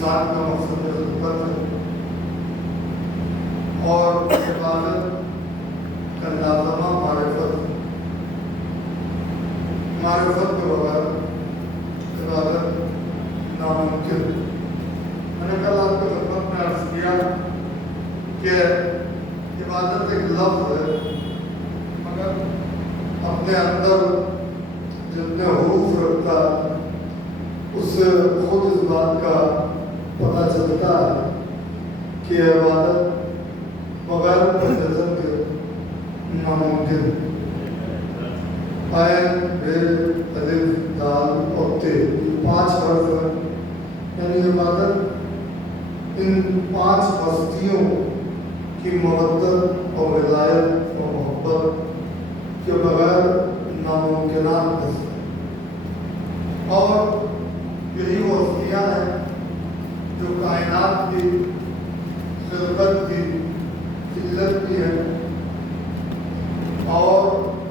انسان کا مقصد خدمت ہے اور عبادت کا لازمہ معرفت ہے۔ معرفت کے بغیر عبادت ناممکن ہے۔ میں نے کل آپ کو خدمت میں عرض کیا کہ عبادت ایک لفظ ہے، مگر اپنے اندر جتنے حروف رکھتا ہے اس سے خود اس بات کا پتہ چلتا ہے کہ عبادت بغیر جزم کے ناممکن ہے۔ عین بے الف دال اور تے 5 حرف ہیں، یعنی عبادت ان 5 ہستیوں کی مودت اور ولایت اور محبت کے بغیر ناممکنات ہے۔ اور یہی وہ ہستیاں ہیں جو کائنات کی خلقت کی علت بھی ہے اور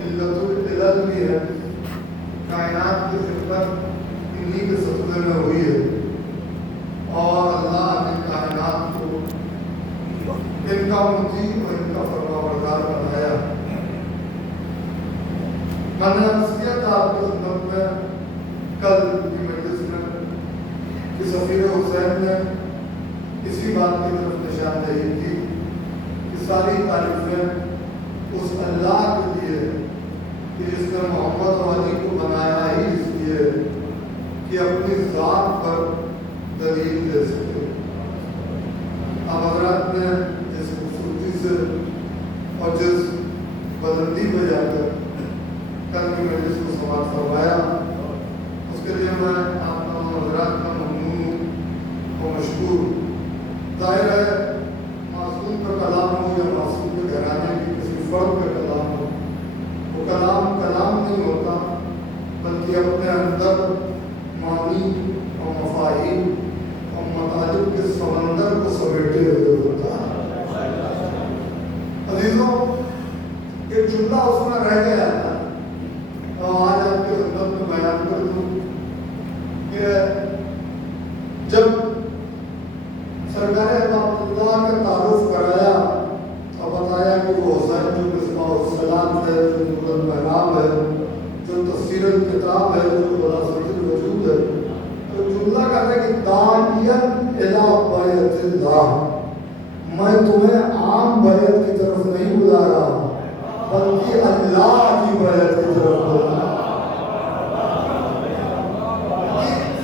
علت العلل بھی ہے۔ کائنات کی خلقت انہی کے صدقے میں ہوئی ہے اور اللہ نے کائنات کو ان کا مطیع اور ان کا فرمانبردار بنایا۔ میں نے عرض کیا تھا آپ کی خدمت میں کل کی مجلس میں کہ سفیر حسین نے اسی بات کی طرف نشاندہی کی کہ ساری تعریفیں اس اللہ کے لیے کہ جس نے محمد و علی کو بنایا ہی اس لیے کہ اپنی ذات پر دلیل دے سکے۔ اب حضرات نے جس خوبصورتی سے اور جس بلندی پہ جا کر کل کی مجلس کو سماعت فرمایا، اس کے لیے میں آپ تمام حضرات کا ممنون اور مشکور۔ ظاہر ہے معصوم کا کلام ہو یا معصوم کے گھرانے کی کسی فرد کا کلام ہو، وہ کلام نہیں ہوتا بلکہ اپنے اندر معانی اور مفاہیم اور مطالب کے سمندر کو سمیٹے ہوئے ہوتا ہے۔ عزیزوں، ایک جملہ اس میں رہ گیا تھا اور آج آپ کی خدمت میں بیان کر دوں کہ جب سرکار اللہ کا تعارف کرایا اور بتایا کہ وہ حسین جو مصباح الصلاۃ ہے، جو نور المحراب ہے، جو تفسیر الکتاب ہے، جو خلاصۃ الوجود ہے، تو جملہ کہتا ہے کہ داعیاً الی بیت اللہ، میں تمہیں عام بیت کی طرف نہیں بلا رہا ہوں بلکہ اللہ کی بیت کی طرف بلا رہا ہوں۔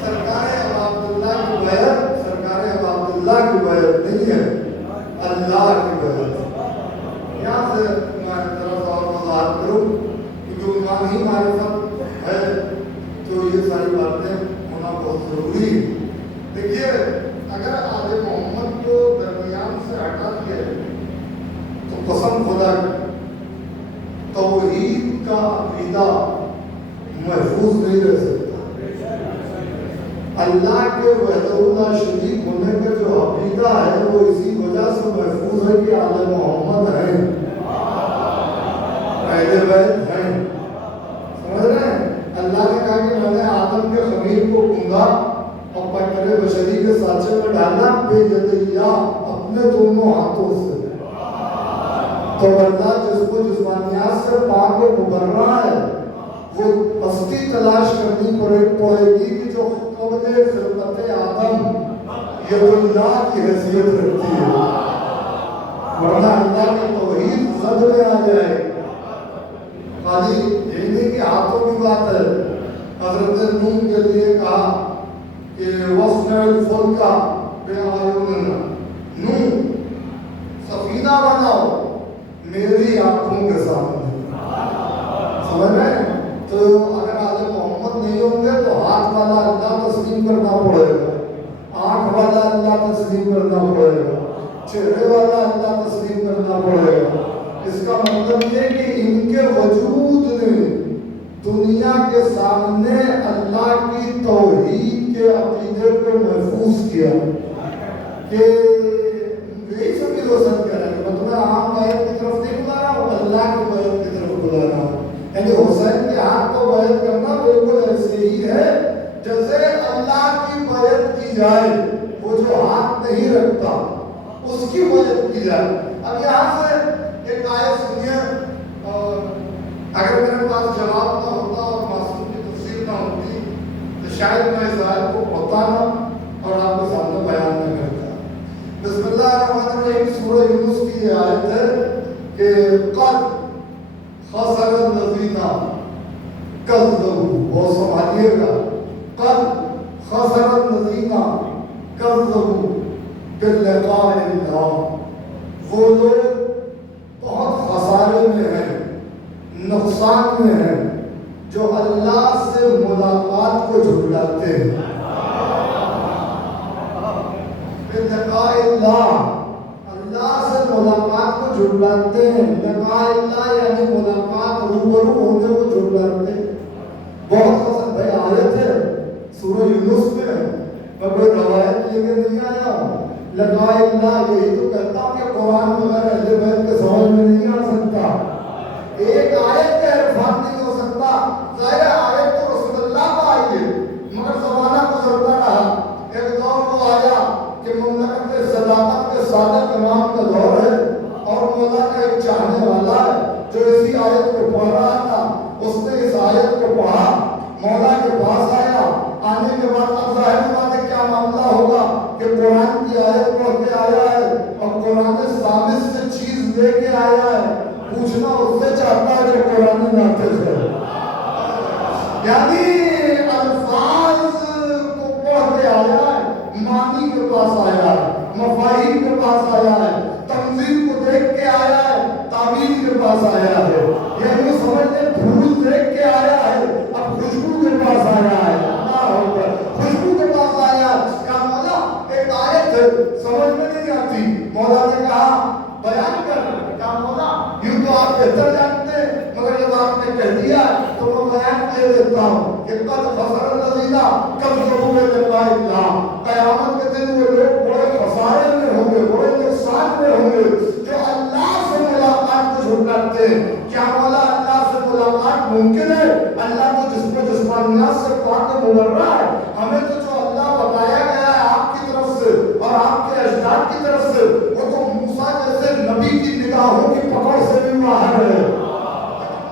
سرکار ابو عبداللہ کی بیت اللہ کی بیعت نہیں ہے، اللہ کی بیعت۔ یہاں سے میں ذرا سا اور وضاحت کروں کیونکہ عنوان ہی معرفت ہے تو یہ ساری باتیں ہونا بہت ضروری ہے۔ دیکھیے، اگر آل محمد کو درمیان سے ہٹا دیا تو قسم خدا کی توحید کا عقیدہ محفوظ نہیں رہ سکتا۔ اللہ کے وحدہ لا شریک ہونے کا جو عقیدہ ہے وہ اسی وجہ سے محفوظ ہے کہ آل محمد ہیں، اہل بیت ہیں۔ سمجھ رہے ہیں؟ اللہ نے کہا کہ میں نے آدم کے خمیر کو گونگا اور پیکر بشری کے سانچے میں ڈالا بِیَدِیَّا، اپنے دونوں ہاتھوں سے۔ تو اللہ جس کو جسمانیات سے پاک و مبرہ ہے وہ ہستی تلاش کرنی پڑے گی کہ جو قبل خلقت آدم ید اللہ کی حیثیت رکھتی ہے، ورنہ اللہ کی توحید زد میں آ جائے۔ خالی یہی نہیں کہ ہاتھوں کی بات ہے، حضرت نوح کے لیے کہا کہ وَاصْنَعِ الْفُلْكَ بِأَعْيُنِنَا، نوح سفینہ بناؤ میری آنکھوں کے سامنے۔ سمجھ رہے ہیں؟ تو اگر آل محمد نہیں ہوں گے تو ہاتھ والا اللہ تسلیم کرنا پڑے گا، آنکھ والا اللہ تسلیم کرنا پڑے گا، چہرے والا اللہ تسلیم کرنا پڑے گا۔ اس کا مطلب یہ کہ ان کے وجود نے دنیا کے سامنے اللہ کی توحید کے عقیدے کو محفوظ کیا کہ یہی سبھی روشن کر رہے ہیں۔ میں تمہیں عام بیعت کی طرف نہیں بلا رہا ہوں، اللہ کی بیعت کی طرف بلا رہا ہوں۔ یعنی حسین کے ہاتھ کو بیعت کرنا بالکل ایسے ہی ہے جیسے اللہ کی بیعت کی جائے، وہ جو ہاتھ نہیں رکھتا اس کی مدد کی جائے. اب یہاں سے ایک آیت سنیے، اگر میرے پاس جواب نہ ہوتا اور معصوم کی تفسیر نہ ہوتی تو شاید میں اس آیت کو پڑھتا نہ اور آپ کے سامنے بیان نہ کرتا. بسم اللہ الرحمن الرحیم. سورہ یونس کی یہ آیت ہے کہ قد خسر الذین کذبوا، وہ سمجھیے گا، قد خسر الذین کذبوا بلقاء اللہ، وہ لوگ بہت خسارے میں ہیں، نقصان میں ہیں جو اللہ سے ملاقات کو جھٹلاتے ہیں. بلقاء اللہ، اللہ سے ملاقات کو جھٹلاتے ہیں. لقاء اللہ یعنی ملاقات، روبرو ہونے کو جھٹلاتے ہیں. بہت خسارے. بھائی آیت ہے سورہ یونس میں، میں کوئی روایت لے کے نہیں آیا ہوں. لقاء اللہ یہی تو کہتا ہوں کہ قرآن بغیر اہل بیت کے سمجھ میں نہیں آ سکتا. ایک آیت کا عرفان نہیں ہو سکتا. ظاہر آیت تو رسول اللہ کا آئی ہے، مگر زمانہ گزرتا رہا. ایک دور وہ آیا کہ مملکت صداقت کے صادق امام کا دور ہے اور مولا کا ایک چاہنے والا ہے جو اسی آیت کو پڑھ رہا تھا. اس نے اس آیت کو پڑھا، مولا کے پاس آیا. آنے کے بعد اب ظاہر بات ہے کیا معاملہ ہوگا کہ قرآن کی آیت پڑھ کے آیا ہے اور قرآن سامس سے چیز لے کے آیا ہے. پوچھنا اس سے چاہتا ہے جو قرآن ناطق ہے. یعنی الفاظ کو پڑھ کے آیا ہے، معنی کے پاس آیا ہے، مفاہیم کے پاس آیا ہے، تنظیم کو دیکھ کے آیا ہے، تعبیر کے پاس آیا ہے. یعنی سمجھ لیں پھول دیکھ کے آیا ہے، اب خوشبو کے پاس آیا ہے. خوشبو کے پاس آیا. کیا مولا ایک آیت سمجھ میں نہیں آتی، مولا نے کہا بیان کر. کیا مولا یوں تو آپ بہتر جانتے ہیں، مگر جب آپ نے کہہ دیا تو میں بیان کر دیتا ہوں کہ قد خسر الذین کذبوا بلقاء اللہ. قیامت کے دن وہ لوگ بڑے خسارے میں ہوں گے، بڑے نقصان میں ہوں گے جو اللہ سے ملاقات کو جھٹلاتے ہیں. کیا مولا اللہ سے ملاقات ممکن ہے؟ اللہ تو جسم و جسمانیات سے پاک مبرہ ہے. ہمیں تو جو اللہ بتایا گیا ہے آپ کی طرف سے اور آپ کے اجداد کی طرف سے، وہ تو موسیٰ جیسے نبی کی نگاہوں کی پکڑ سے بھی باہر ہے.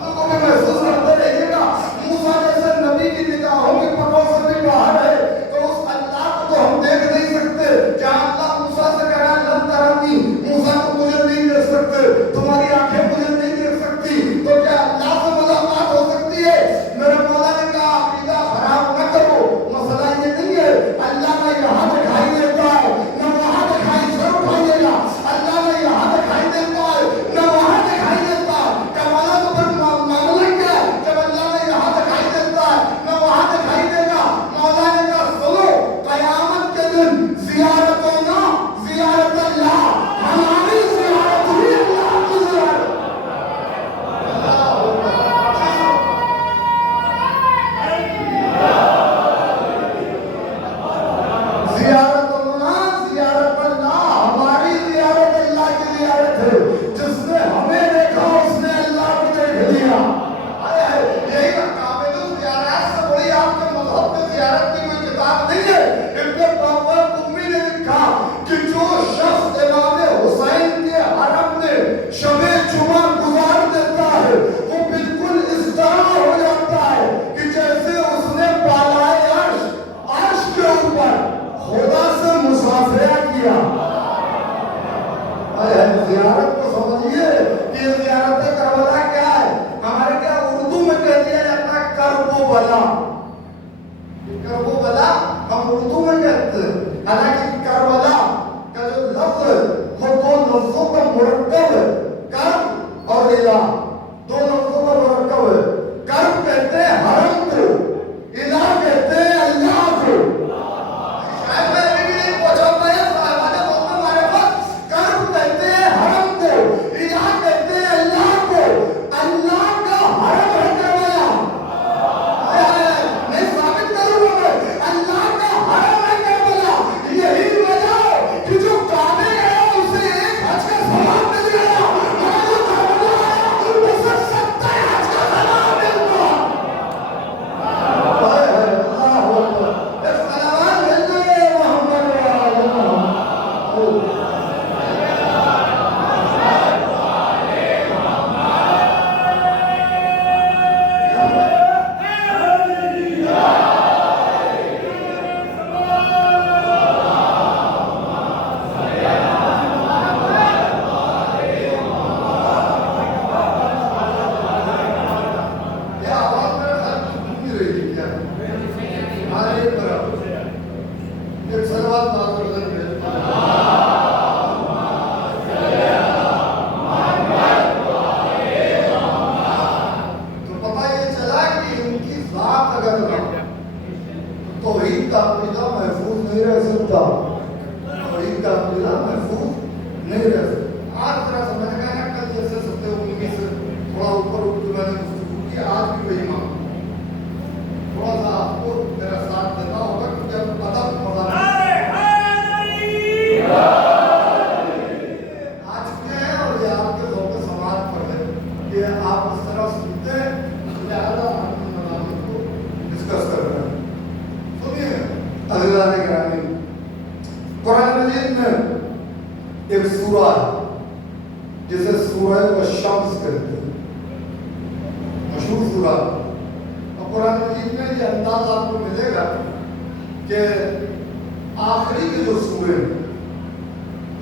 لوگوں میں محسوس کرتے رہیے گا، موسیٰ جیسے نبی کی نگاہوں کی پکڑ سے بھی باہر ہے. تو اس اللہ کو تو ہم دیکھ نہیں سکتے. جہاں اللہ موسیٰ سے کہا لن ترانی، موسیٰ کو مجھے نہیں دیکھ سکتے، تمہاری آنکھیں مجھے نہیں دیکھ سکتی، تو کیا اللہ سے ملاقات ہو سکتی ہے؟ میرے مولا نے کہا عقیدہ خراب نہ کرو. مسئلہ یہ نہیں ہے اللہ نہ یہاں دکھائی دیتا ہے نہ وہاں دکھائی، سر اٹھائیے گا، اللہ نہ یہاں دکھائی دیتا ہے نہ وہاں دکھائی دیتا ہے. کیا مولا تو پھر معاملہ کیا ہے؟ جب اللہ نے یہاں دکھائی دیتا ہے نہ وہاں دکھائی دے گا. مولا نے کہا سنو، قیامت کے دن زیارت ہونا، زیارت اللہ، ہماری زیارت ہوئی اللہ کی زیارت. زیارت اللہ، زیارت اللہ، ہماری زیارت اللہ کی زیارت ہے. جس نے ہمیں دیکھا اس نے اللہ کو دیکھ لیا. یہی کامل زیارت سے بڑی آپ کے مذہب میں زیارت کی کوئی کتاب نہیں ہے. ابن بابا قمی نے لکھا کہ جو شخص امام حسین کے حرم میں شب جمعہ گزار دیتا ہے وہ بالکل اس طرح ہو جاتا ہے کہ جیسے اس نے بالائے عرش کے اوپر خدا سے مسافرہ کیا. زیارت کو سمجھیے کہ یہ زیارت کربلا کیا ہے. ہمارے کیا اردو میں کہہ دیا جاتا ہے کرب و بلا. کرب و بلا ہم اردو میں کہتے ہیں، حالانکہ کربلا کا جو لفظ ہے وہ دو لفظوں کا مرکب ہے. کرب اور الہ دو لفظوں کا مرکب ہے. کرب کہتے ہیں حرم کو، الہ کہتے ہیں اللہ کو. شاید میں ابھی بھی نہیں پہنچا پایا صاحبانے بولتے ہمارے پاس. کرب کہتے ہیں حرم کو، الہ کہتے ہیں اللہ کو. اللہ کا حرم ہے کربلا. نہیں ثابت کروں گا میں، اللہ کا حرم ہے کربلا. یہی ساتھ بات کر دیں گے. تو پتہ یہ چلا کہ ان کی ذات اگر توحید کا عقیدہ محفوظ نہیں رہ سکتا. توحید کا عقیدہ محفوظ نہیں رہ سکتا. آج ذرا سمجھ گئے نا, کل جیسے 19 سے تھوڑا اوپر اٹھ کے میں نے گفتگو کی, آج بھی وہی مان تھوڑا سا آپ کو میرا ساتھ دینا ہوگا, کیونکہ اب ادب مزہ آ چکے ہیں اور یہ آپ کے ذوق سماعت پر ہے کہ آپ اس طرح سنتے ہیں, لہذا ہم ملامت کو ڈسکس کر رہے ہیں. سنیے عزیزان گرامی, قرآن مجید میں ایک سورہ ہے جسے سورہ الشمس کہتے ہیں, مشہور سورہ. اور قرآن مجید میں یہ انداز آپ کو ملے گا کہ آخری کی جو سورے ہیں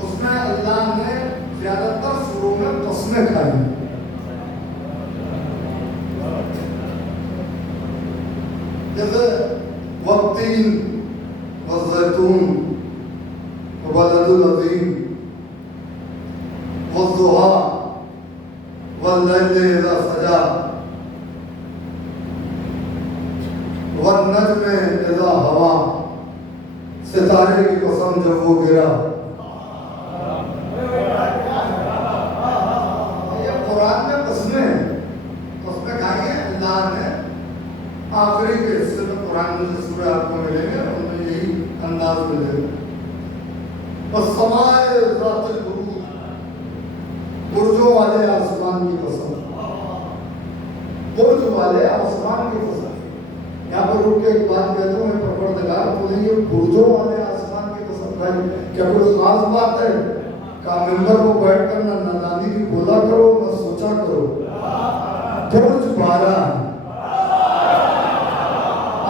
اس میں اللہ نے زیادہ تر سوروں میں قسمیں کھائی ہیں. جیسے والتین والزیتون وبلد العظیم والضحیٰ واللیل اذا سجا والنجم اذا ہوا, ستارے کی قسم جب وہ گرا. یہ قرآن میں قسمیں کھائی ہیں اللہ نے. آخری کے حصے میں قرآن میں جو سورہ آپ کو ملیں گے ان میں یہی انداز ملے گا. والسماء ذات البروج, برجوں والے آسمان کی قسم. برج والے آسمان کی قسم. یہاں پر رک کے ایک بات کہتا ہوں, میں پروردگار تو نہیں, یہ برجوں والے آسمان کی قسم کھائی. کیا کوئی خاص بات ہے؟ کہ ممبر کو بیٹھ کر نہ نادانی کی بولا کرو نہ سوچا کرو. برج 12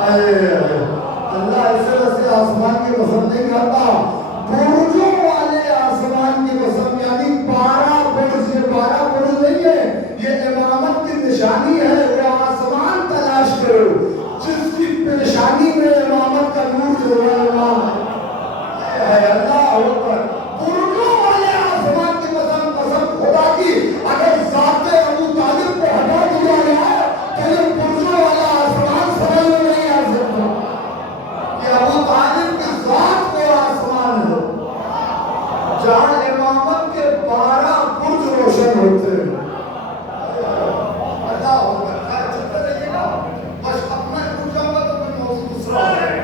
ہے. اللہ ایسے ویسے آسمان کی قسم نہیں کھاتا, برجوں والے آسمان کی قسم, یعنی 12 برج. یہ 12 برج نہیں ہے, یہ امامت کی نشانی ہے. وہ آسمان تلاش کرو جس کی پیشانی میں امامت کا نور جو ہے اللہ اکبر. برجوں والے آسمان کی قسم, قسم خدا کی, اگر ذات ابو طالب کو ہٹا دیا گیا تو یہ برجوں والا آسمان سمجھ میں نہیں آ سکتا. یہ ابو طالب کی ذات کو آسمان ہے جہاں امامت کے 12 برج روشن ہوتے ہیں. اللہ اکبر. چلتے رہیے گا, بس اپنا اٹھ جاؤں گا تو کوئی موضوع دوسرا ہے.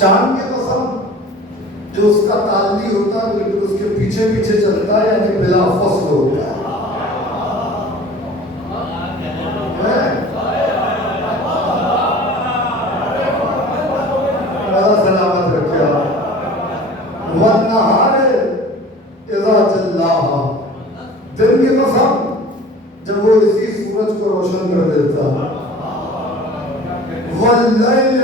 چاند کی قسم, جو اس کا تعلق ہوتا ہے بالکل اس کے پیچھے پیچھے چلتا ہے, یعنی بلا فصل ہوتا ہے. سلامت رکھے آپ. والنہار اذا جلاہا, دن کی قسم جب وہ اسی سورج کو روشن کر دیتا. واللیل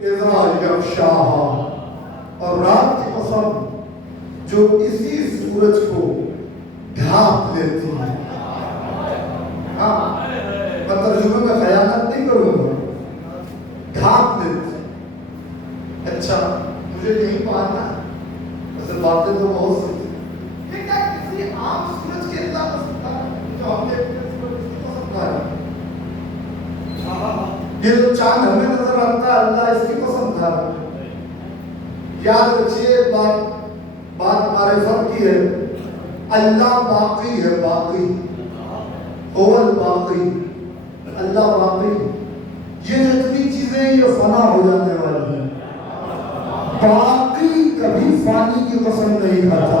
اذا یغشاہا, اور رات کی قسم جو اسی سورج کو ڈھانپ لیتی ہے. ہاں, میں ترجمے میں خیانت نہیں کروں گا, ڈھانپ لیتی. اچھا, مجھے یہی پانا, ویسے باتیں تو بہت سکتی ہیں, یہ کیا کسی عام سورج کے اللہ پسند ہے جو ہم دیکھتے ہیں سورج اس کی پسند ہے. یہ جو چاند ہمیں نظر آتا ہے اللہ اس کی پسند تھا. یاد رکھیے ایک بات معرفت کی ہے, اللہ باقی ہے, باقی هو الباقی, اللہ باقی. یہ جتنی چیزیں یہ فنا ہو جانے والی ہیں, باقی کبھی فانی کی قسم نہیں کھاتا.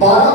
12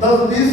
10-20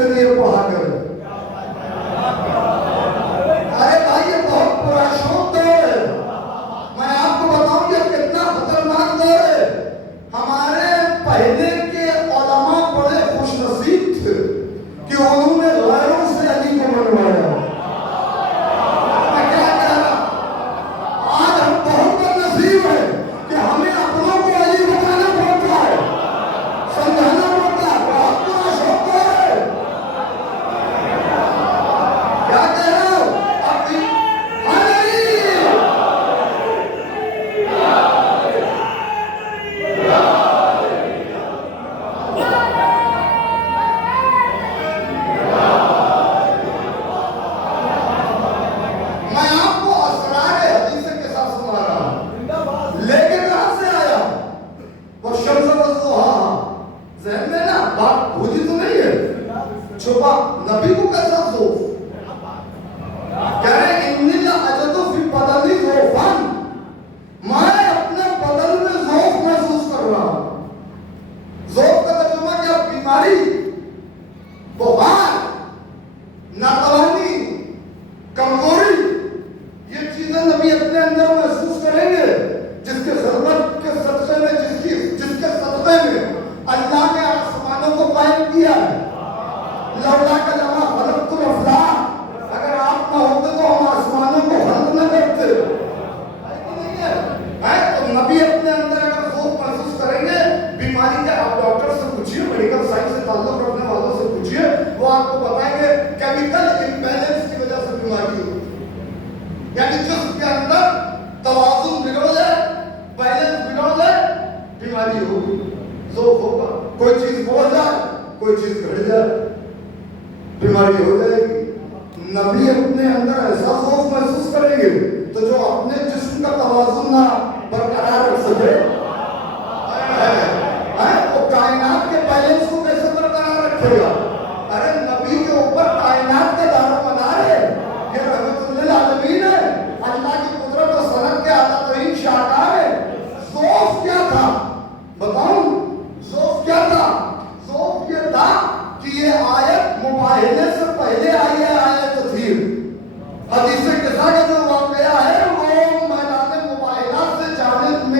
کے لیے پڑھا کریں. ارے بھائی یہ بہت پراشوق دور ہے. میں آپ کو بتاؤں یہ کتنا خطرناک دور ہے. ہمارے پہلے کے علماء بڑے خوش نصیب تھے کہ انہوں نے غیروں سے علی کو منوایا. میں کیا کہہ رہا آج ہم بہت بد نصیب ہیں کہ ہمیں اپنوں کو علی بتانا پڑتا ہے, سمجھانا پڑتا ہے. بہت برا شوق ہے. کیا کہہ رہا ہوں ابھی چھپا نبی کو کیسا ذوق کہہ رہے انی لاجد فی بدنی ذوفا, میں اپنے بدن میں ذوق محسوس کر رہا ہوں. ذوق کا ترجمہ کیا؟ بیماری, بخار, ناتوانی, کمزوری. یہ چیزیں نبی اپنے اندر محسوس کریں گے جس کے خلوت کے صدقے میں جس کے صدقے میں اللہ نے آسمانوں کو قائم کیا ہے. لولا کا جمع خلقت الافلاک, اگر آپ نہ ہوتے تو ہم آسمانوں کو خلق نہ کرتے. تو نبی اپنے اندر اگر ذوق محسوس کریں گے بیماری کے, آپ ڈاکٹر سے پوچھیے, میڈیکل سائنس سے تعلق رکھنے والوں سے پوچھیے, وہ آپ کو بتائیں گے کیمیکل امبیلنس کی وجہ سے بیماری ہوتی ہے. یعنی جسم کے اندر توازن بگڑ جائے, بیلنس بگڑ جائے, بیماری ہوگی. ذوق ہوگا, کوئی چیز بڑھ جائے, کوئی چیز گھٹ جائے, بیماری ہو جائے گی. نبی اپنے اندر ایسا ذوق محسوس کریں گے تو جو اپنے جسم کا توازن نہ برقرار رکھ سکے, وہ کائنات کے بیلنس کو کیسے برقرار رکھے گا؟ ارے نبی کے اوپر کائنات کا دار و مدار ہے. یہ رحمت للعالمین ہے, اللہ کی قدرت و صنعت کے اعلیٰ ترین شاہکار ہے. ذوق کیا تھا بتاؤں؟ ذوق کیا تھا؟ ذوق یہ تھا کہ یہ آیت مباہلے سے پہلے آئی ہے آیت تطہیر. حدیث قصہ کا جو واقعہ ہے وہ میدان مباہلات سے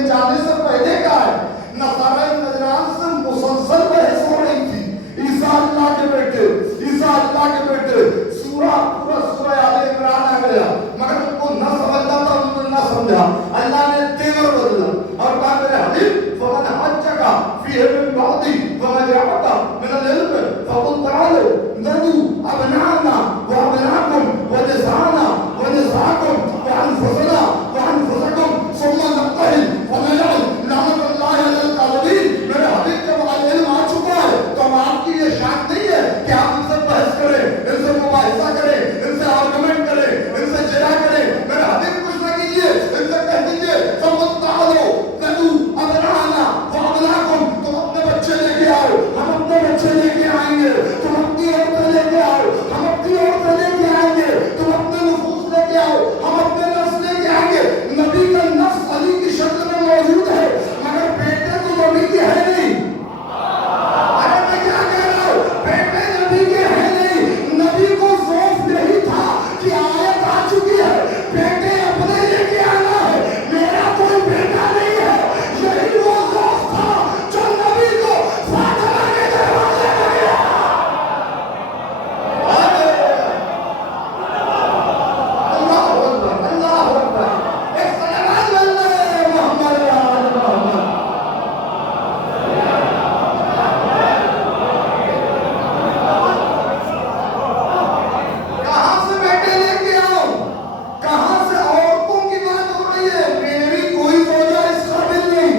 جانے سے پہلے کا ہے. نصارہ نجران سے مسلسل بحث ہو رہی تھی. عیسیٰ اللہ کے بیٹے, عیسیٰ اللہ کے بیٹے. پورا سورہ آل عمران آ گیا مگر ان کو نہ سمجھنا تھا, انہوں نے نہ سمجھا. اللہ نے تیور بدلا اور کہا میرے حبیب فمن حجک فیہ من بعدی ومن یعبد من العلم فقل تعالوا ندعو ابناءنا وابناءکم ونساءنا ونساءکم وانفسنا وانفسکم ثم نبتہل ونجعل لعنۃ اللہ علی الکاذبین. میرے حبیب جب علم آ چکا ہے تو ہم آپ کی یہ شان نہیں ہے کہ آپ ان سے بحث کریں, ان سے مباحثہ کریں, ان سے آرگومنٹ کریں, ان سے جرا کریں. میرے حبیب کچھ نہ کیجیے, ان سے کہہ دیجیے فقل تعالوا ندعو ابناءنا وابناءکم, تم اپنے بچے لے کے آؤ, ہم اپنے بچے لے کے آئیں گے. تم اپنی عورتیں لے کے آؤ, ہم اپنی عورتیں لے کے آئیں گے. تم اپنے نفوس لے کے آؤ, ہم اپنے نفس لے کے آئیں گے. نبی کا نفس علی کی شکل میں موجود ہے مگر بیٹے تو نبی کے ہے نہیں. ارے میں کیا کہہ رہا ہوں, بیٹے نبی کے ہے نہیں. نبی کو ذوق نہیں تھا کہ آیت آ چکی ہے, بیٹے اپنے لے کے آنا ہے, میرا کوئی بیٹا نہیں ہے. یہی وہ ذوق تھا جو نبی کو فاطمہ کے دروازے میں گیا. اللہ اکبر, اللہ اکبر. ایک سلام اللہ محمد آل محمد. کہاں سے بیٹے لے کے آؤں, کہاں سے عورتوں کی بات ہو رہی ہے. میری کوئی زوجہ اس قابل نہیں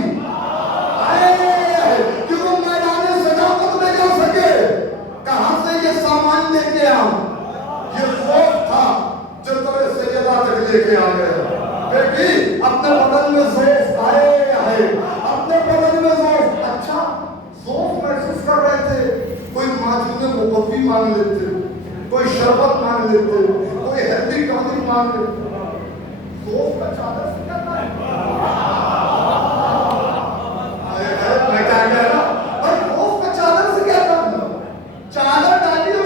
کہ وہ میدان صداقت میں جا سکے. کہاں سے یہ سامان لے کے آؤں؟ یہ ذوق تھا جو تمہیں سیدہ تک لے کے آ گیا. بیٹی اپنے بدن میں ذوق آئے, اپنے بدن میں ذوق. اچھا ذوق محسوس کر رہے تھے, کوئی معجون مقوی مانگ لیتے, کوئی شربت مانگ لیتے, کوئی ہیلدی ٹانک مانگ لیتے. ذوق کا چادر سے کیا تھا؟ میں کیا کہہ رہا, اور ذوق کا چادر سے کیا تھا؟ چادر ڈالی اور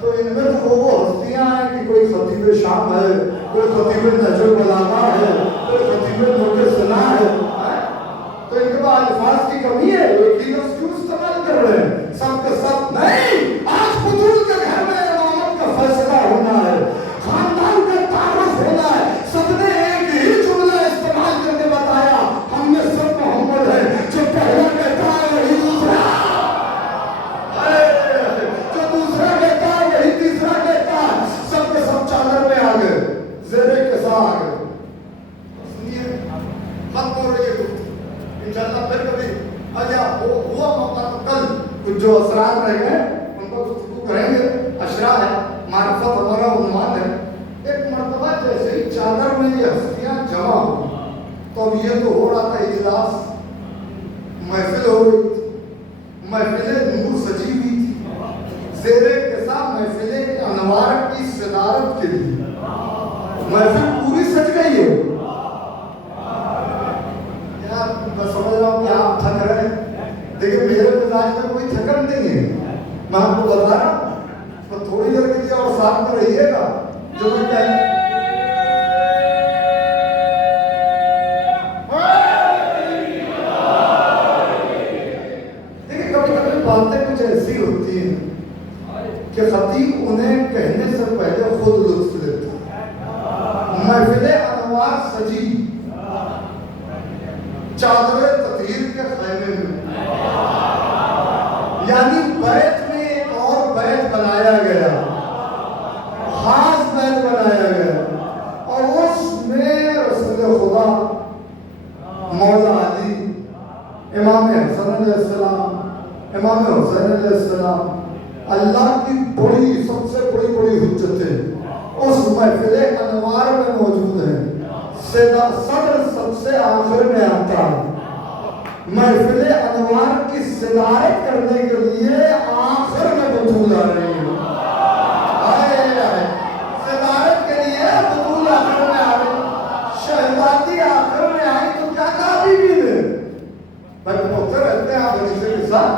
تو ان میں تو وہ ہستیاں ہیں کہ کوئی خطیب شام ہے, کوئی خطیب نہج البلاغہ ہے, کوئی خطیب نوک ثنا ہے. تو ان کے پاس الفاظ کی کمی ہے, ایک ہی لفظ کیوں استعمال کر رہے ہیں؟ سب کے سب نہیں. آج فضول کے گھر میں امامت کا فیصلہ ہونا ہے, خاندان کا تعارف ہونا ہے. سب نے ایک ہی جملہ استعمال کر کے بتایا, ہم میں سب محمد ہے. جو پہلا کہتا ہے وہی دوسرا, جو دوسرا کہتا ہے وہی تیسرا کہتا ہے. سب کے سب چادر میں آ گئے, زیرے کے ساتھ آ گئے. سنیے, ختم ہو رہی ہے انشاءاللہ. پھر کبھی اجا ہوا موقع تو کل کچھ جو اثرات رہ گئے ان کو گفتگو کریں گے. اشرا ہے, معرفت ہمارا عنوان ہے. ایک مرتبہ جیسے ہی چادر میں یہ ہستیاں جمع ہو, تو اب یہ تو ہو رہا تھا اجلاس, محفل ہو رہی تھی, محفل نور سجی ہوئی تھی. زیرے کے ساتھ محفل انوار کی صدارت کے لیے محفل پوری سج گئی ہے. میں سمجھ رہا ہوں کہ آپ تھک رہے ہیں. دیکھیں میرے مزاج میں کوئی تھکن نہیں ہے, میں آپ کو بتا رہا ہوں. تو تھوڑی دیر کے لیے اور ساتھ میں رہیے گا. جو میں کہہ دیکھیں کبھی کبھی باتیں کچھ ایسی ہوتی ہیں کہ خطیب انہیں کہنے سے پہلے خود لطف لیتا ہے. محفل انوار سجی چادر تطہیر کے خیمے میں, یعنی بیت میں ایک اور بیت بنایا گیا, خاص بیت بنایا گیا, اور اس میں رسول خدا مولا علی, امام حسن علیہ السلام, امام حسین علیہ السلام, اللہ کی بڑی سب سے بڑی حجتیں اس محفل انوار میں موجود ہیں. صدر سب سے آخر میں آتا ہے. محفل انوار کی صدارت کرنے کے لیے آخر میں بطول آ رہی ہے. صدارت کے لیے بطول آخر میں آ رہی, شہزادی آخر میں آئی تو کیا کہا بی بی نے؟ بھائی پہنچتے رہتے ہیں آپ حدیثے کے ساتھ,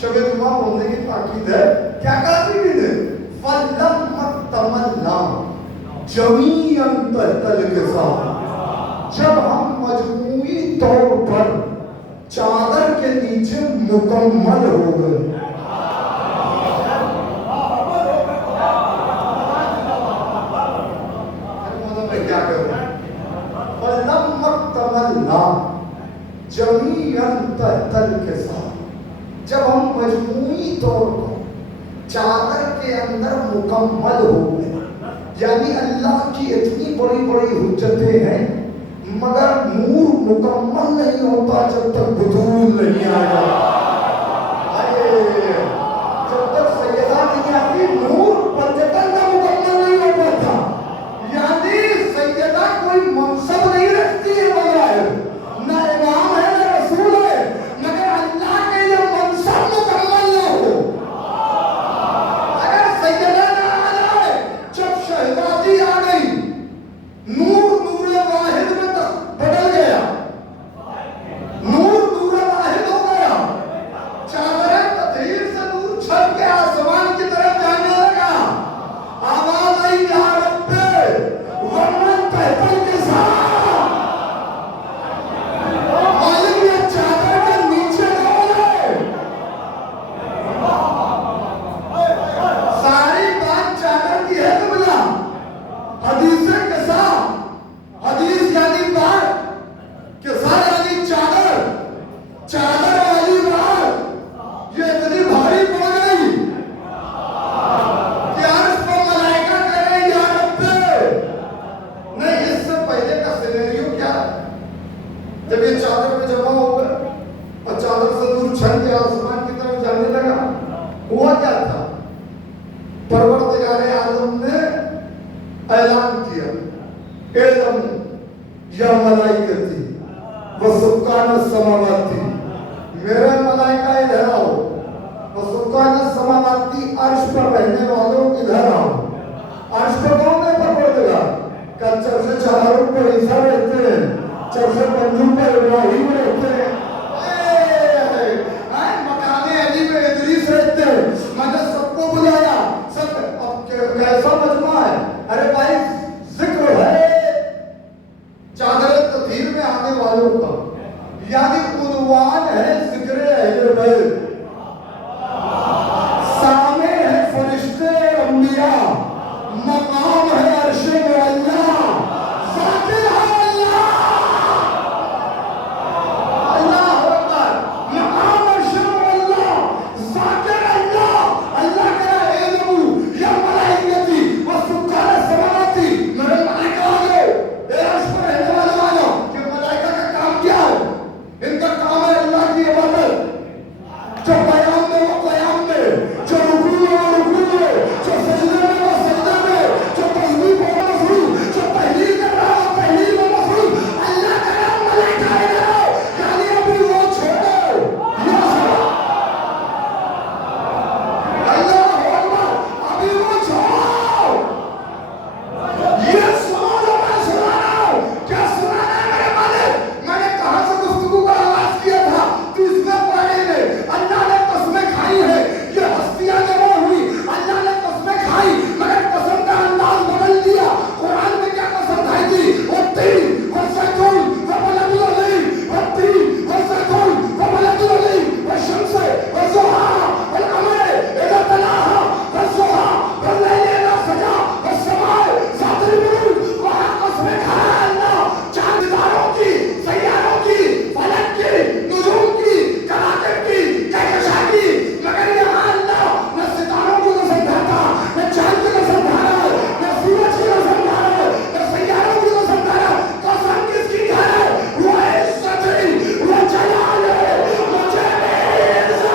شب جمعہ بولنے کی تاکید ہے. کیا کہا بی بی نے؟ فَلَمَّ تَمَنَّا جَمِيعًا تَحْتَ الْكِسَاءِ, جب ہم مجموعی طور پر چادر کے نیچے مکمل ہو گئے. میں کیا کروں؟ فَلَمَّ تَمَنَّا جَمِيعًا تَحْتَ الْكِسَاءِ, جب ہم مجموعی طور پر چادر کے اندر مکمل ہو گئے. یعنی اللہ کی اتنی بڑی حجتیں ہیں, مگر نور مکمل نہیں ہوتا جب تک بطول نہیں آیا. جب تک سیدہ نہیں آتی نور پرجتن کا مکمل نہیں ہو پاتا. یعنی سیدہ کوئی منصب نہیں رکھتی ہے بظاہر, نہ امام ہے نہ رسول ہے, مگر اللہ کے لیے منصب مکمل نہ ہو. اگر سیدہ نہ آ جائے, جب شہزادی آ گئی, نور واحد میں بدل گیا, نور واحد ہو گیا. چادر تطہیر سے نور چھپ کے آسمان کی طرف جانے لگا. آواز آئی یا رب ومن تحت الکساء, معلوم یہ چادر کے نیچے کون ہے. ساری بات چادر کی ہے قبلہ. حدیث کساء, حدیث یعنی بات, کساء یعنی چادر, چادر والی بات یہ اتنی بھاری پڑ گئی کہ عرش پر ملائکہ کرے یا رب. نہیں, اس سے پہلے کا سینیریو کیا ہے؟ جب یہ چادر میں جمع ہو گئے اور چادر سے نور چھن کے آسمان کی طرف جانے لگا, ہوا کیا تھا؟ پروردگار عالم نے اعلان کیا, اعلم یا ملائکتی وسکان السماواتی, میرے ملائکہ ادھر آؤ, وسکان السماواتی عرش پر رہنے والوں ادھر آؤ. عرش پر کون ہے پروردگار؟ کہ چرخ چہاروں پر عیسیٰ رہتے ہیں, چرخ پنجوں پر ابراہیم رہتے ہیں, مقام علی میں ادریس رہتے ہیں. میں نے سب کو بلایا, سب کیسا مجمع ہے؟ ارے بھائی ذکر ہے چادر تطہیر میں آنے والوں کا، یعنی عنوان ہے ذکر اہل بیت، سامع ہے فرشتے اور انبیاء، مقام ہے عرش معلیٰ، ذاکر ہے اللہ، اللہ اکبر، مقام عرش معلیٰ، ذاکر اللہ، اللہ کہا اے نبو یا ملائکتی و سکان السماواتی، میرے ملائکہ آگے اے عرش پر رہنے والے آنا، کہ ملائکہ کا کام کیا ہے؟ ان کا کام ہے اللہ کی عبادت، جو قیام میں وہ قیام میں، جو رکوع میں وہ رکوع میں، جو سجدے میں وہ سجدے میں، جو تسبیح میں وہ مصروف، جو تحلیل کر رہا ہے وہ تحلیل میں مصروف، اللہ کا نام ملائکہ ہے جاؤ، یعنی ابھی وہ چھوڑو، اللہ اکبر، ابھی وہ چھوڑو، یہ سنو جو میں سنا رہا ہوں، کیا سنانا ہے میرے مالک؟ میں نے کہاں سے گفتگو کا آغاز کیا تھا؟ تو اس میں پڑھے گئے، اللہ نے قسمیں کھائی ہے، یہ ہستیاں جمع ہوئی، اللہ نے قسمیں کھائی، مگر قسم کا انداز بدل دیا۔ قرآن میں کیا قسم کھائی تھی؟ والتین والزیتون وبلد العظیم، والتین والزیتون وبلد العظیم، والشمس والضحیٰ والقمر اذا تلاہا والضحیٰ واللیل اذا سجا والسماء ذات البروج، وہاں قسمیں کھایا اللہ، چاند ستاروں کی، سیاروں کی، فلک کی، نجوم کی، کواکب کی، کہکشاں کی، مگر یہاں اللہ نہ ستاروں کی قسم کھاتا، نہ چاند کی قسم کھا رہا ہے، نہ سورج کی قسم کھا رہا ہے، نہ سیاروں کی قسم کھا رہا ہے، قسم کس کی کھا رہا ہے؟ وہ عزت ہے، وہ جلال ہے، مجھے میری عزت،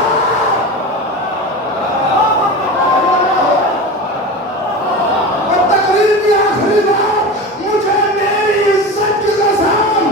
اور تقریر کی آخری بات، مجھے میری عزت کی قسم،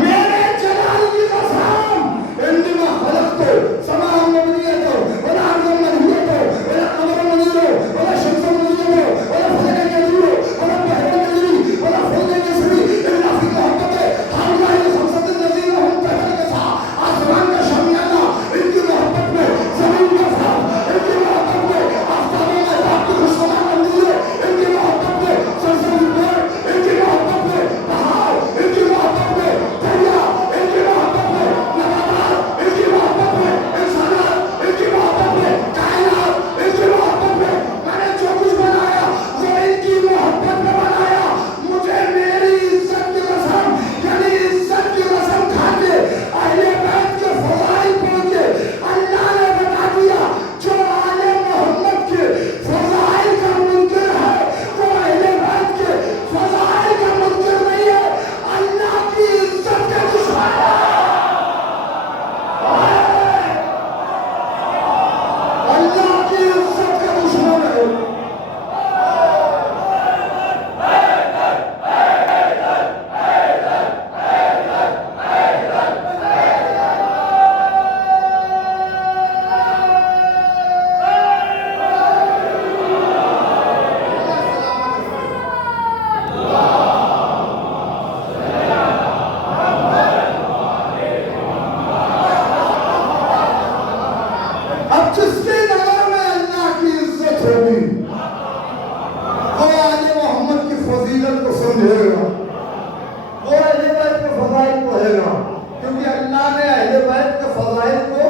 میرے جلال کی قسم، انما خلقت سماء مبنية ولا أرض منهية ولا قمر منير ولا شمس منيرة ولا فلك يدور ولا بحر يجري ولا فلك يسري إلا في محبة هؤلاء الخمسة الذين هم تحت القصع، آسمان کا شامیانہ ان کی محبت میں، زمین کا فرق ان کی محبت میں، آفتاب و مہتاب کی خوشنما منزل ان کی محبت میں، سلسلہ بیر ان کی محبت میں، پہاڑ ان کی محبت میں، دریا ان کی محبت میں، نباتات ان کی محبت میں، انسانات ان کی محبت میں، کائنات ان کی محبت میں، میں نے جو کچھ بنایا وہ ان کی محبت میں بنایا، مجھے میری عزت کی قسم، یعنی عزت کی قسم کھا کے اہل بیت کے فضائل پہنچ کے اللہ نے بتا دیا، جو آل محمد کے فضائل کا منکر ہے وہ اہل بیت کے فضائل کا منکر نہیں ہے، اللہ کی عزت کا دشمن ہے، اللہ کی عزت کا دشمن ہے۔ اب جس کی نظر میں اللہ کی عزت ہوگی وہ آل محمد کی فضیلت کو سمجھے گا، وہ اہل بیت کے فضائل کو کہے گا، کیونکہ اللہ نے اہل بیت کے فضائل کو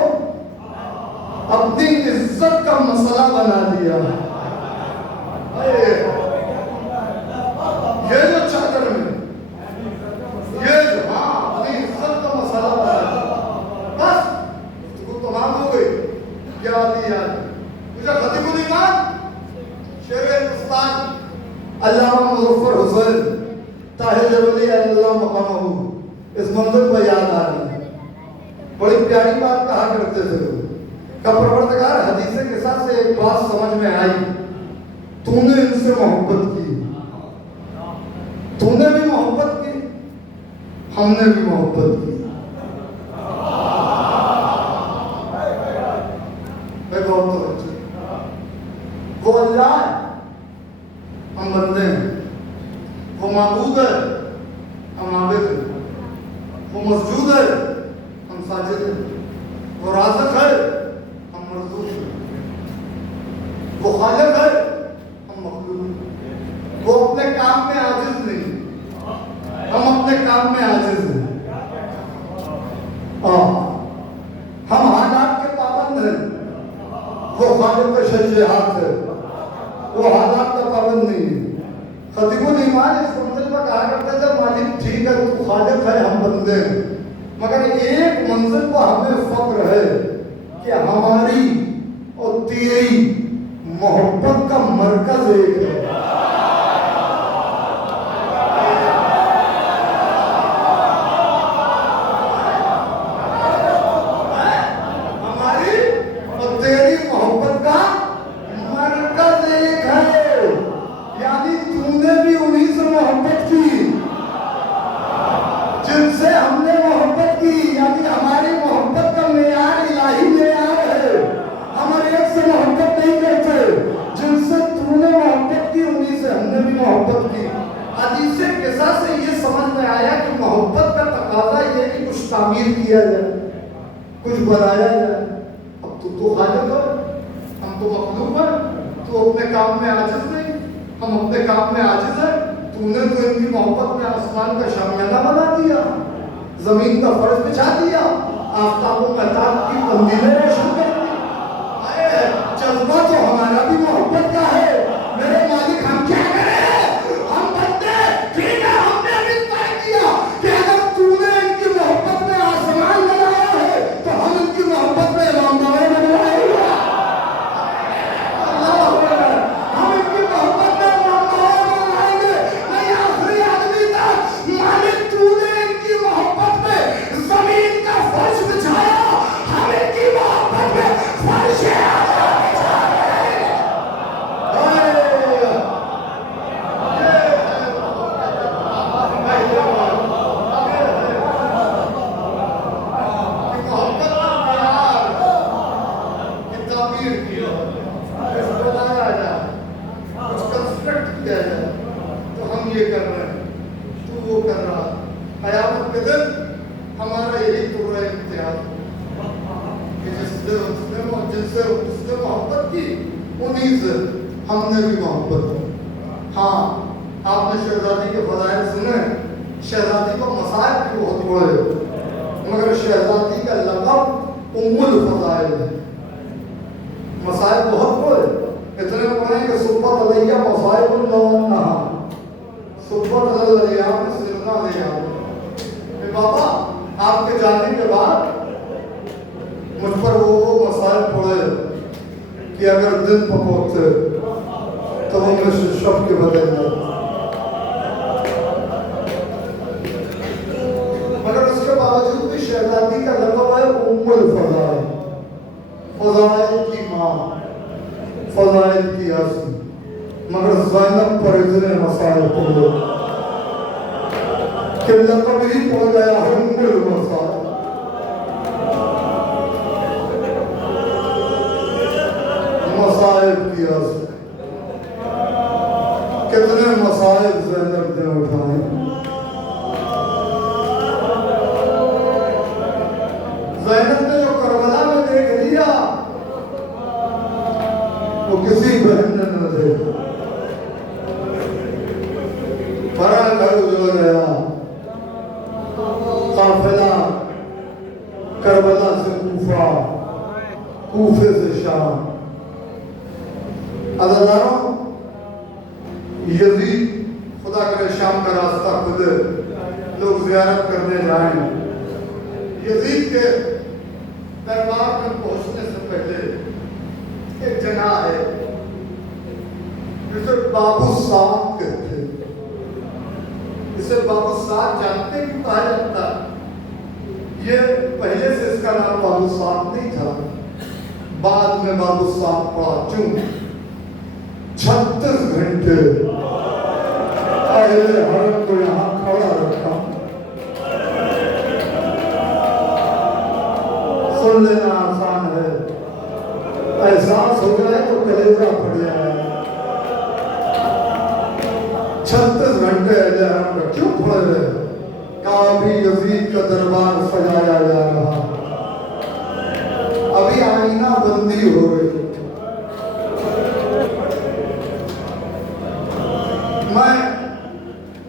اپنی عزت کا مسئلہ بنا دیا۔ یہ جو چادر میں یہ جو اپنی عزت کا مسئلہ بنا دیا، بس وہ تمام ہو گئی۔ یاد مجھے خطیب الایمان شیخ ہندوستان علامہ مظفر حسین طاہر جبلی اللہ مقامہ اس منظر پر یاد آ رہی ہے۔ بڑی پیاری بات کہا کرتے تھے لوگ کہ پروردگار حدیث کے ساتھ سے ایک بات سمجھ میں آئی، تو نے ان سے محبت کی، تو نے بھی محبت کی، ہم نے بھی محبت کی۔ وہ اللہ ہے، ہم بندے ہیں، وہ معبود ہے، ہم عابد ہیں، وہ مسجود ہے، ہم ساجد ہیں، وہ رازق ہے، ہم مرزوق ہیں، وہ خالق ہے، ہم حالات کے پابند ہیں، وہ خالق تشریحات ہے، وہ حالات کا پابند نہیں ہے۔ خطیب الایمان اس منزل پر کہا کرتا ہے جب مالک ٹھیک ہے تو خالق ہے، ہم بندے ہیں، مگر ایک منزل پر ہمیں فخر ہے کہ ہماری اور تیری محبت کا مرکز ایک ہے۔ تعمیر کیا جائے، کچھ بنایا جائے۔ اب تو خالق ہو، ہم تو مخلوق ہیں، تو اپنے کام میں عاجز نہیں، ہم اپنے کام میں عاجز ہیں۔ تو نے تو ان کی محبت میں آسمان کا شامیانہ بنا دیا، زمین کا فرش بچھا دیا، آفتاب و مہتاب کی قندیلیں روشن کر دی۔ جذبہ تو ہمارا بھی محبت کا ہے، میرے مالک ہم کیا کریں؟ ہم بندے ٹھیک ہے، ہم نے ابھی طے کیا کہ اگر تو نے ان کی محبت میں آسمان بنایا ہے تو ہم ان کی محبت میں امام باڑے بنوائیں گے۔ اللہ اکبر، ہم ان کی محبت میں امام باڑے بنوائیں گے۔ نہیں آخری آدمی تک مالک تو نے ان کی محبت میں زمین کا فرش بچھایا، ہم ان کی محبت میں فرش ہم نے بھی محبت کی۔ ہاں آپ نے شہزادی کے فضائل سنے، شہزادی کو مسائل بھی بہت بڑے، مگر شہزادی کا لقب ام الفضائل ہے۔ مسائل بہت بڑے، اتنے بڑے کہ صبح علیہ مصائب اللہ، صبح علیہ میں سرنا علیہ۔ کہ بابا آپ کے جانے کے بعد مجھ پر وہ مسائل پڑے کہ اگر دن پکوتے تو وہ میں سے شب کے بدل جاتے، مگر اس کے باوجود بھی شہزادی کا لقب ہے ام الفضائل، فضائل کی ماں، فضائل کی آسی۔ مگر زینب پر اتنے مسائل پڑے کہ لقب ہی پڑ گیا ہے ام المسائل۔ مسائب کی آسی، کتنے مسائب زینب نے اٹھائے۔ زینب نے جو کربلا میں دیکھ لیا وہ کسی بہن نے نہ دیکھا، بڑا گھر اجڑ گیا، قافلہ کربلا سے کوفہ، کوفے سے شام۔ عزیزانوں، یزید خدا کرے شام کا راستہ کھلے، لوگ زیارت کرنے جائیں۔ یزید کے دربار میں پہنچنے سے پہلے ایک جگہ ہے جسے بابو سعد کہتے ہیں۔ اسے بابو سعد جانتے کیوں کہا جاتا ہے؟ یہ پہلے سے اس کا نام بابو سعد نہیں تھا، بعد میں بابو سعد پڑا۔ کیوں؟ 36 گھنٹے اہل حرم کو یہاں کھڑا رکھا۔ سن لینا آسان ہے، احساس ہو جائے تو کلیجہ پھٹ جائے۔ 36 گھنٹے اہل حرم کا کیوں پڑے رہے؟ کہا ابھی یزید کا دربار سجایا جا رہا، ابھی آئینہ بندی ہو رہی۔ میں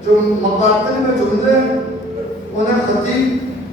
جو مقاتل میں جملے انہیں خطیب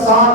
7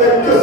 21